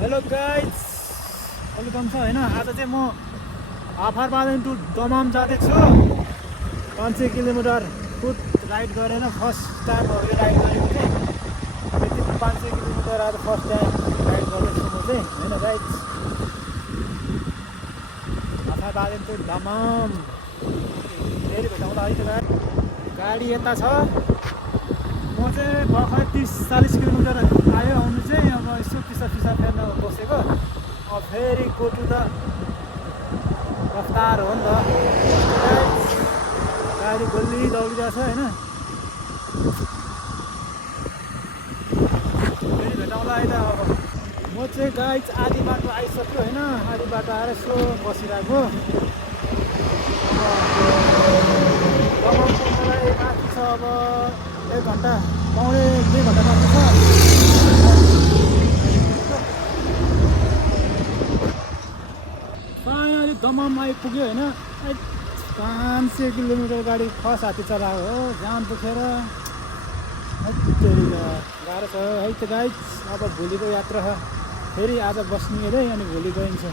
Hello guys, welcome छ होइन। आज चाहिँ म आफारबादेन टु दमाम जाँदैछु। 500 किलोमिटर फुट राइड गरेर फर्स्ट टाइम हो यो राइड गरेको चाहिँ। यति 500 किलोमिटर आज फर्स्ट टाइम राइड गर्दैछु म चाहिँ होइन गाइज। आफारबादेन टु दमाम फेरि भेटाउँदा है त। गाडी यता छ, म चाहिँ भर्खर 30-40 किलोमिटर आयो आउनु चाहिँ। अब यसो पिसाब फेर्न बसेको। अब फेरि गोटु त रफ्तार हो नि त। गाडी गोली दौडिरहेछ होइन। फेरि भेटाउँला है त। अब म चाहिँ गाइज आधी बाटो आइसक्यो होइन। आधी बाटो आएर यसो बसिरहेको। अब मलाई बाँकी छ, अब 1 घन्टा पाउने 2 घन्टा बाँकी छ। फाइनली दमाम आइपुग्यो होइन। 500 किलोमिटर गाडी फर्स्ट हात्ती चलाएको हो, जाम पुगेर। गाह्रो छ है त गाइज। अब भोलिको यात्रा छ, फेरि आज बस्ने अरे अनि भोलि गइन्छ।